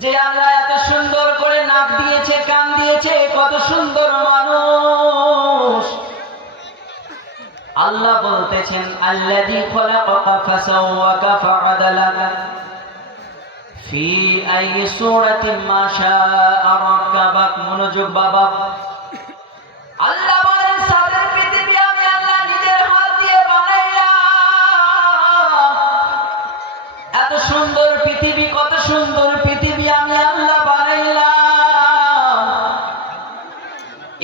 যে আল্লাহ এত সুন্দর করে নাক দিয়েছে, কান দিয়েছে, কত সুন্দর মানুষ। আল্লাহ বলতেছেন আল্লাযী খলাকাকা ফাসাওয়াকা ফাআদালাকা ফি আইয়ি সূরাতিন মা শাআ রাক্কাবাক। মনোযোগ বাবা। আল্লাহ বলেন সাদের পৃথিবী আমি আল্লাহ নিজের হাত দিয়ে বানাইলাম। এত সুন্দর পৃথিবী, কত সুন্দর পৃথিবী আমি আল্লাহ বানাইলাম।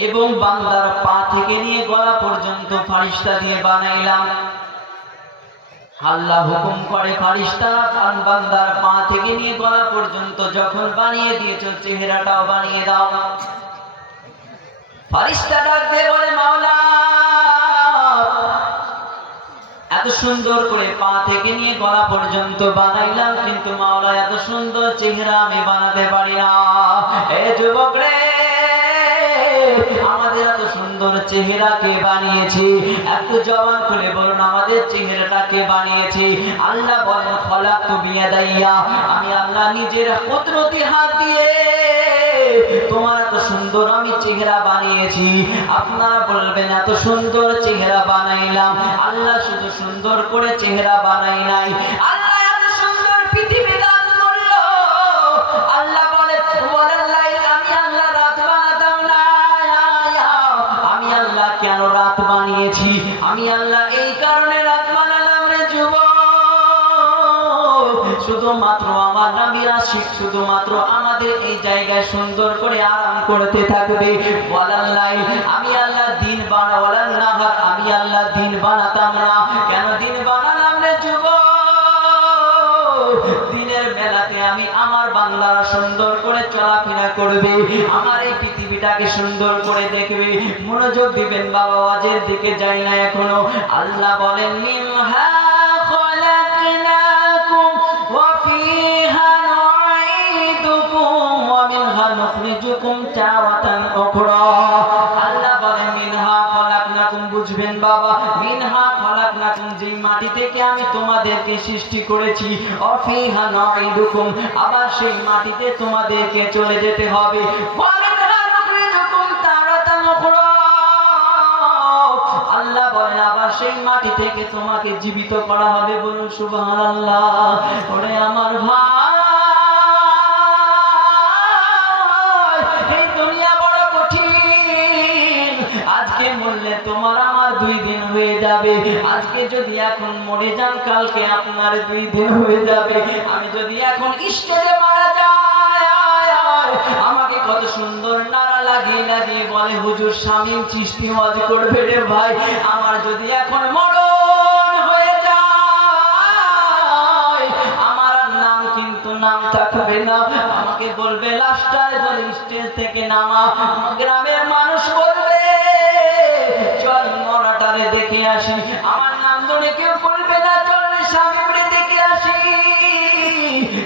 এবং বান্দার পা থেকে নিয়ে গলা পর্যন্ত ফারিস্তা দিয়ে বানাইলাম। আল্লাহ হুকুম করে ফারিস্তারা বান্দার পা থেকে নিয়ে গলা পর্যন্ত যখন বানিয়ে দিয়েছো, চেহারাটাও বানিয়ে দাও। ফারিস্তা ডাক দিয়ে বলে মাওলা এত সুন্দর করে পা থেকে নিয়ে গলা পর্যন্ত বানাইলাম, কিন্তু মাওলা এত সুন্দর চেহারা আমি বানাতে পারি না। এ যুবক রে, আমাদের এত সুন্দর চেহারা কে বানিয়েছে? একটু জবান খুলে বলুন আমাদের চেহারাটা কে বানিয়েছে? আল্লাহ বলেন খলাকতু বিয়াদাইয়া, আমি আল্লাহ নিজের কুদরতি হাত দিয়ে তোমার এত সুন্দর আমি চেহারা বানিয়েছি। আপনারা বলবেন এত সুন্দর চেহারা বানাইলাম, আল্লাহ শুধু সুন্দর করে চেহারা বানাই নাই, আল্লাহ এত সুন্দর পৃথিবী দান করলো। আল্লাহ বলে আমি আল্লাহ রাত বানাতাম না, আমি আল্লাহ কেন রাত বানিয়েছি? আমি আল্লাহ এই কারণে রাত বানালাম রে যুবক, শুধুমাত্র আমার নবী আশিক শুধুমাত্র আমাদের এই জায়গায় সুন্দর করে আরাম করতে থাকবে। ওয়ালাল্লাইল, আমি আল্লাহ দিন বানাওয়ালান নাহার, আমি আল্লাহ দিন বানাতাম না। কেন দিন বানালাম রে যুবক? দিনের বেলাতে আমি আমার বান্দারা সুন্দর করে চলাফেরা করবে, আমার এই পৃথিবীটাকে সুন্দর করে দেখবে। মনোযোগ দিবেন বাবা, ওয়াজের দিকে যাই না এখনো। আল্লাহ বলেন মিনহা খলাকনাকুম ওয়া ফিহা নুঈদুকুম ওয়া মিনহা নুখরিজুকুম তাওয়াতান উখরা। আল্লাহ বলেন মিনহা খলাকনাকুম, বুঝবেন বাবা, মিনহা খলাকনাকুম, যেই মাটি থেকে আমি তোমাদেরকে সৃষ্টি করেছি, ওয়া ফিহা নুঈদুকুম, আবার সেই মাটিতে তোমাদেরকে চলে যেতে হবে। ওয়া মিনহা নুখরিজুকুম তাওয়াতান উখরা, আল্লাহ বলেন আবার সেই মাটি থেকে তোমাকে জীবিত করা হবে। বলুন সুবহানাল্লাহ। ওরে আমার ভাই, এই দুনিয়া বড় কঠিন। আজকে মরলে তোমার আমার 2 দিন হয়ে যাবে। আজকে যদি এখন মরে যান, কালকে আপনার 2 দিন হয়ে যাবে। আমি যদি এখন স্টেজে মারা যাই, আমাকে কত সুন্দর নারা লাগিয়ে লাগিয়ে বলে হুজুর শামীম চিশতি ওয়াজ করবে রে ভাই। আমার যদি এখন মরণ হয়ে যায়, আমার নাম কিন্তু নাম থাকবে না। আমাকে বলবে লাস্টার ধরে স্টেজ থেকে নামা। গ্রামের মানুষ বলবে চল মরাটারে দেখে আসি। আমার নাম ধরে কেউ বলবে না চল রে শামীমরে দেখে আসি।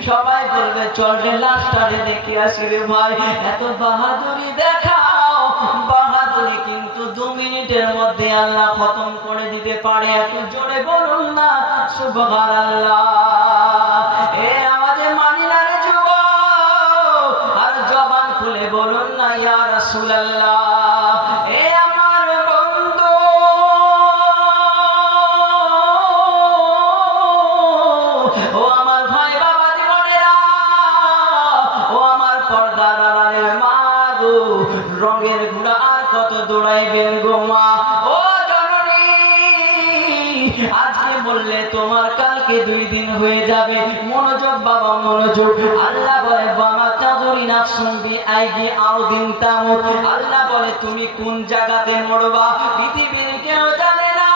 সবাই বলবে চল রে লাস্টারে দেখে আসি রে ভাই। এত বাহাদুরি দেখাও, বাহাদুরি কিন্তু 2 মিনিটের মধ্যে আল্লাহ খতম করে দিতে পারে। এত জোরে বলুন না সুবহানাল্লাহ। এ আমাদের মানি না রে যুবক, আর জবান খুলে বলুন না ইয়া রাসূলুল্লাহ। এ আমার বন্ধু, ও আমার ভাই বাবা জীবনেরা, ও আমার পর্দার আড়ালের মা গো, রঙের ঘোড়া আর কত দৌড়াইবেন গো মা। ও জননী, আজকে বললে তোমার কালকে 2 দিন হয়ে যাবে। মনোযোগ বাবা, মনোযোগ। আল্লাহ বলে বাবা তাজরি নাফসুম বিআইয়ি আরদিন তামুত, আল্লাহ বলে তুমি কোন জায়গাতে মরবা পৃথিবীর কেউ জানে না,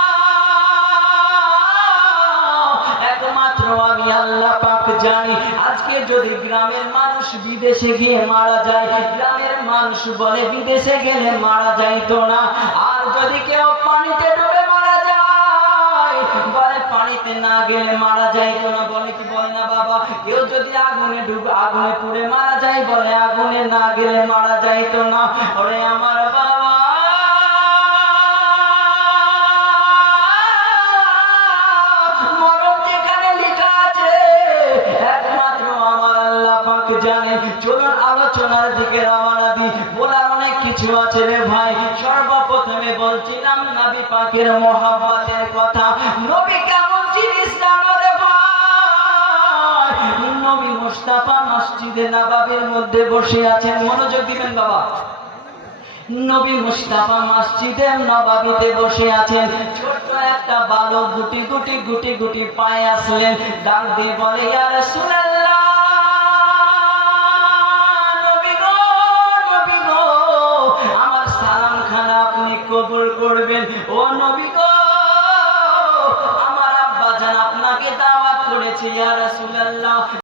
একমাত্র আমি আল্লাহ পাক জানি। আজকে যদি গ্রামের মানুষ বিদেশে গিয়ে মারা যায়, গ্রামের মানুষ বলে বিদেশে গেলে মারা যাইতো না। আর যদি কেউ পানিতে ডুবে মারা যায়, বলে পানিতে না গেলে মারা যাইতো না। বলে কি বলে না বাবা? কেউ যদি আগুনে ডুবে আগুনে পুড়ে মারা যায়, বলে আগুনে না গেলে মারা যাইতো না। ওরে আমার বাবা, মরণ যেখানে লেখা আছে একমাত্র আমার আল্লাহ পাক জানে। জানেন। চলুন আলোচনার দিকে রওনা দিই। বলার অনেক কিছু আছে রে ভাই। সর্বপ্রথমে বলছিলাম নবী পাকের মহব্বতের কথা। নবী কেমন জিনিস জানো রে ভাই? নবী মুস্তাফা মসজিদে নববীর মধ্যে বসে আছেন। মনোযোগ দিবেন বাবা। নবী মুস্তাফা মসজিদে নববীতে বসে আছেন। ছোট্ট একটা বালক গুটি গুটি গুটি গুটি পায়ে আসলেন। ডাক দিয়ে বলে, ইয়া রাসূলুল্লাহ, নবী গো, নবী গো, আমার সালাম খানা আপনি কবুল করবেন। ও নবী গো, আমার আব্বা জান আপনাকে দাওয়াত করেছে। ইয়া রাসূলুল্লাহ,